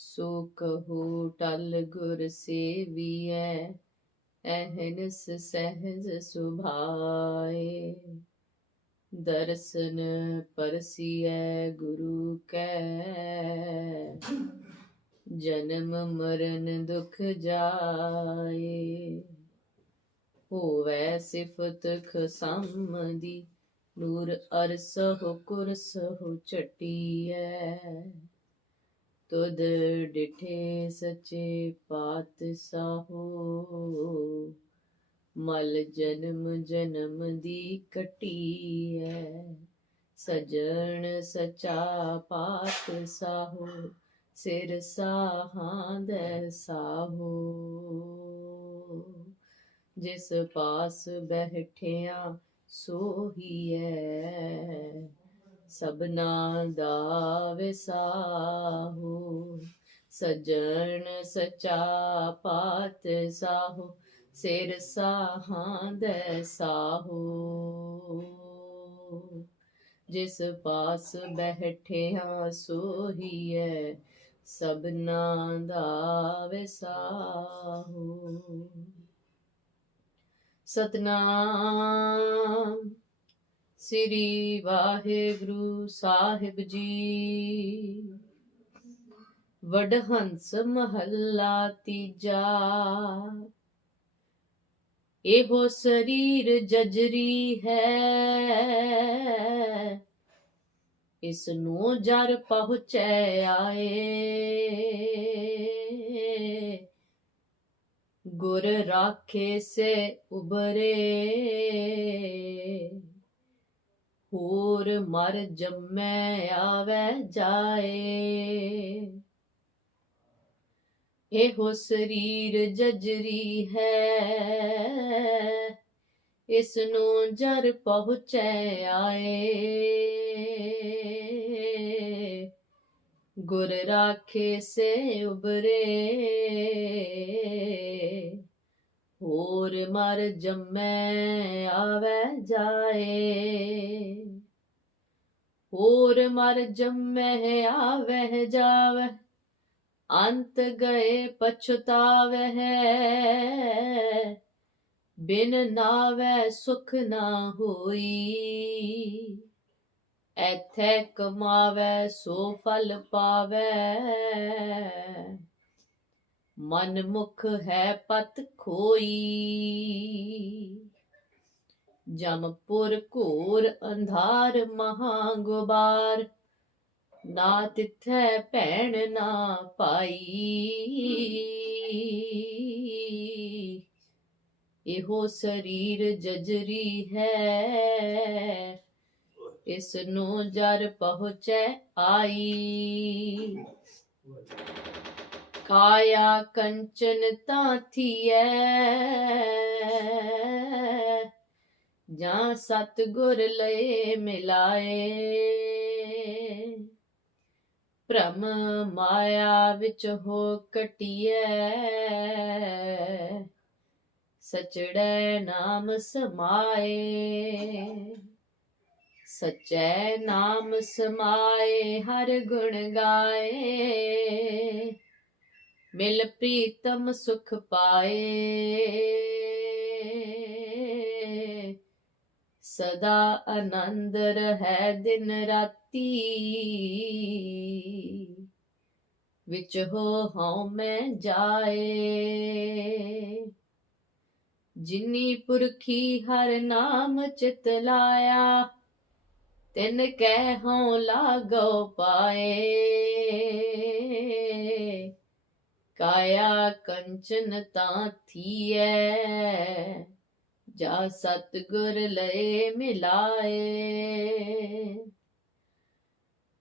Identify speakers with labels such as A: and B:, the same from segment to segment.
A: ਸੋ ਕਹੋ, ਟਲ ਗੁਰ ਸੇਵੀਐ, ਅਹਨਸ ਸਹਿਜ ਸੁਭਾਏ। ਦਰਸ਼ਨ ਪਰਸੀਐ ਗੁਰੂ ਕੈ। ਜਨਮ ਮਰਨ ਦੁਖ ਜਾਏ। ਹੋਵੈ ਸਿਫਤ ਖਸਮ ਦੀ ਨੂਰ ਅਰਸਹੁ ਕੁਰਸਹੁ ਚਟੀਐ ਤੁਧ ਡਿਠੇ ਸਚੇ ਪਾਤਸ਼ਾਹੋ। ਮਲ ਜਨਮ ਜਨਮ ਦੀ ਕਟੀਐ ਸਜਣ ਸਚਾ ਪਾਤਸ਼ਾਹੋ, ਸਿਰ ਸਾਹਾਂ ਦੇ ਸਾਹੋ। ਜਿਸ ਪਾਸ ਬੈਠਿਆ ਸੋਹੀਐ ਸਭਨਾ ਦਾ ਵਿਸਾਹੋ, ਸਜਣ ਸਚਾ ਪਾਤ ਸਾਹੋ ਸਿਰ ਸਾਹਾਂ ਦੇ ਸਾਹੋ। ਜਿਸ ਪਾਸ ਬੈਠਿਆ ਸੋਹੀਐ, ਸਭਨਾ ਦਾ ਵਿਸਾਹੋ। ਸਤਨਾਮ ਸ੍ਰੀ ਵਾਹਿਗੁਰੂ ਸਾਹਿਬ ਜੀ। ਵਡਹੰਸ ਮਹੱਲਾ ਤੀਜਾ। ਇਹੋ ਸਰੀਰ ਜਜਰੀ ਹੈ। ਇਸ ਨੂੰ ਜਰ ਪਹੁੰਚੈ ਆਏ। ਗੁਰ ਰਾਖੇ ਸੇ ਉਬਰੇ ਹੋਰ ਮਰ ਜੰਮੈ ਆਵੈ ਜਾਏ। ਇਹੋ ਸਰੀਰ ਜਜਰੀ ਹੈ ਇਸ ਨੂੰ ਜਰ ਪਹੁੰਚੈ ਆਏ। ਗੁਰ ਰਾਖੇ ਸੇ ਉਬਰੇ ਮਰ ਜੰਮੈ ਆਵੈ ਜਾਏ। ਹੋਰ ਮਰ ਜੰਮੈ ਆਵੈ ਜਾਵੈ, ਅੰਤ ਗਏ ਪਛਤਾਵੈ। ਬਿਨ ਨਾਵੈ ਸੁਖ ਨਾ ਹੋਈ, ਐਥੇ ਕਮਾਵੈ ਸੋ ਫਲ ਪਾਵੈ। ਮਨ ਮੁਖ ਹੈ ਪਤ ਖੋਈ। ਜਮਪੁਰ ਘੋਰ ਅੰਧਾਰ ਮਹਾ ਗੁਬਾਰ ਨਾ ਤਿਥੈ ਭੈਣ ਨਾ ਪਾਈ ਇਹੋ ਸਰੀਰ ਜਜਰੀ ਹੈ, ਇਸ ਨੂੰ ਜਰ ਪਹੁੰਚੈ ਆਈ। ਕਾਇਆ ਕੰਚਨ ਤਾਥੀਐ ਜਾਂ ਸਤਗੁਰ ਲਏ ਮਿਲਾਏ। ਭ੍ਰਮ ਮਾਇਆ ਵਿੱਚ ਹੋ ਕਟਿਐ। ਸਚੜੈ ਨਾਮ ਸਮਾਏ। ਸਚੈ ਨਾਮ ਸਮਾਏ, ਹਰ ਗੁਣ ਗਾਏ। ਮਿਲ ਪ੍ਰੀਤਮ ਸੁਖ ਪਾਏ। ਸਦਾ ਆਨੰਦ ਰਹਿ ਦਿਨ ਰਾਤੀ। ਵਿੱਚ ਹੋ ਹਉ ਮੈਂ ਜਾਏ। ਜਿਨੀ ਪੁਰਖੀ ਹਰ ਨਾਮ ਚਿਤ ਲਾਇਆ, ਤਿਨ ਕਹਿ ਹਉ ਲਾਗੋ ਪਾਏ। ਕਾਇਆ ਕੰਚਨ ਤਾਂ ਥੀਐ, ਜਾ ਸਤਗੁਰ ਲਏ ਮਿਲਾਏ।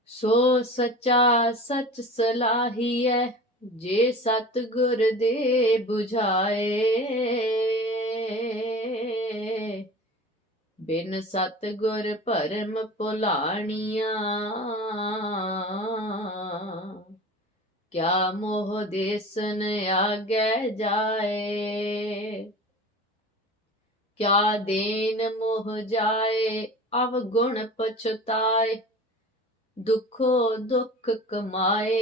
A: ਸੋ ਸਚਾ ਸਚ ਸਲਾਹੀਐ, ਜੇ ਸਤਗੁਰ ਦੇ ਬੁਝਾਏ। ਬਿਨ ਸਤਗੁਰ ਭਰਮ ਭੁਲਾਣੀਆਂ ਕਿਆ ਮੋਹ ਦੇਸਨ ਆਗੇ ਜਾਏ? ਕਿਆ ਦੇਨ ਮੋਹ ਜਾਏ? ਅਵ ਗੁਣ ਪਛਤਾਏ, ਦੁਖੋ ਦੁਖ ਕਮਾਏ।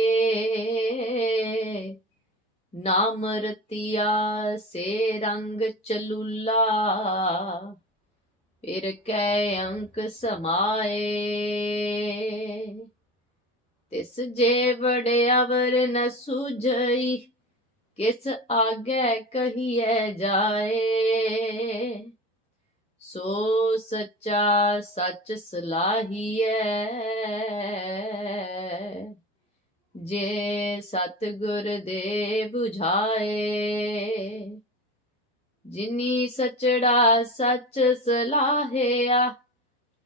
A: ਨਾਮ ਰਤੀਆ ਸੇ ਰੰਗ ਚਲੂਲਾ, ਫਿਰ ਕੈ ਅੰਕ ਸਮਾਏ। ਤਿਸ ਜੇ ਬੜੇ ਅਵਰ ਨ ਸੁਝਈ, ਕਿਸ ਆਗੇ ਕਹੀਏ ਜਾਏ। ਸੋ ਸੱਚਾ ਸੱਚ ਸਲਾਹੀਐ, ਜੇ ਸਤਿਗੁਰ ਦੇ 부ਝਾਏ ਜਿਨੀ ਸਚੜਾ ਸੱਚ ਸਲਾਹਿਆ,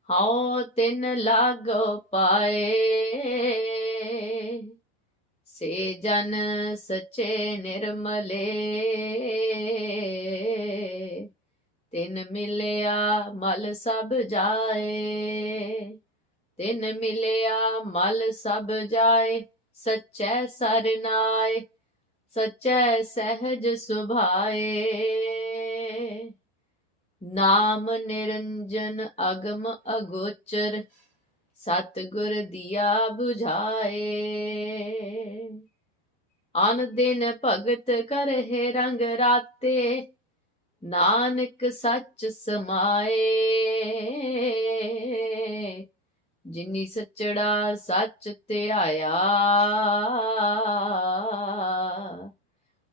A: ਹਉ ਤਿਨ ਲਾਗੋ ਪਾਏ। ਸੇ ਜਨ ਸਚੇ ਨਿਰਮਲੇ। ਤਿਨ ਮਿਲਿਆ ਮਲ ਸਭ ਜਾਏ। ਤਿਨ ਮਿਲਿਆ ਮਲ ਸਭ ਜਾਏ, ਸਚੈ ਸਰਨਾਏ ਸਚੈ ਸਹਿਜ ਸੁਭਾਏ। ਨਾਮ ਨਿਰੰਜਨ ਅਗਮ ਅਗੋਚਰ ਸਤਿਗੁਰ ਦੀਆ 부ਝਾਏ ਅਨ ਦਿਨ ਭਗਤ ਕਰਹਿ ਰੰਗ ਰਾਤੇ, ਨਾਨਕ ਸੱਚ ਸਮਾਏ। ਜਿਨੀ ਸੱਚੜਾ ਸੱਚ ਤੇ ਆਇਆ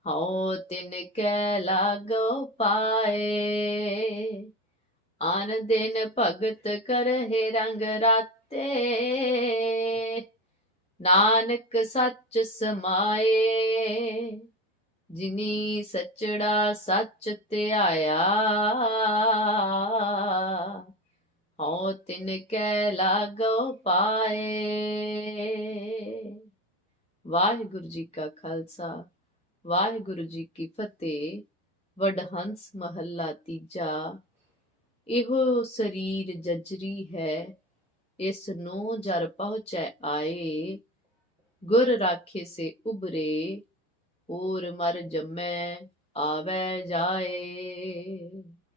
A: ਹਉ ਤਿਨ ਕੈ ਲਾਗੋ ਪਾਏ। ਆਨ ਦਿਨ ਭਗਤ ਕਰਹਿ ਰੰਗ ਰਾਤੇ ਨਾਨਕ ਸੱਚ ਸਮਾਏ, ਜਿਨੀ ਸਚੜਾ ਸੱਚ ਧਿਆਇਆ ਹਉ ਤਿਨ ਕੈ ਲਾਗੋ ਪਾਏ। ਵਾਹਿਗੁਰੂ ਜੀ ਕਾ ਖਾਲਸਾ, ਵਾਹਿਗੁਰੂ ਜੀ ਕੀ ਫਤਿਹ। ਵਡਹੰਸ ਮਹੱਲਾ ਤੀਜਾ। ਇਹੋ ਸਰੀਰ ਜਜਰੀ ਹੈ ਇਸ ਨੂੰ ਜਰ ਪਹੁੰਚੈ ਆਏ ਗੁਰ ਰਾਖੇ ਸੇ ਉਬਰੇ ਹੋਰ ਮਰ ਜਮੈ ਆਵੈ ਜਾਏ।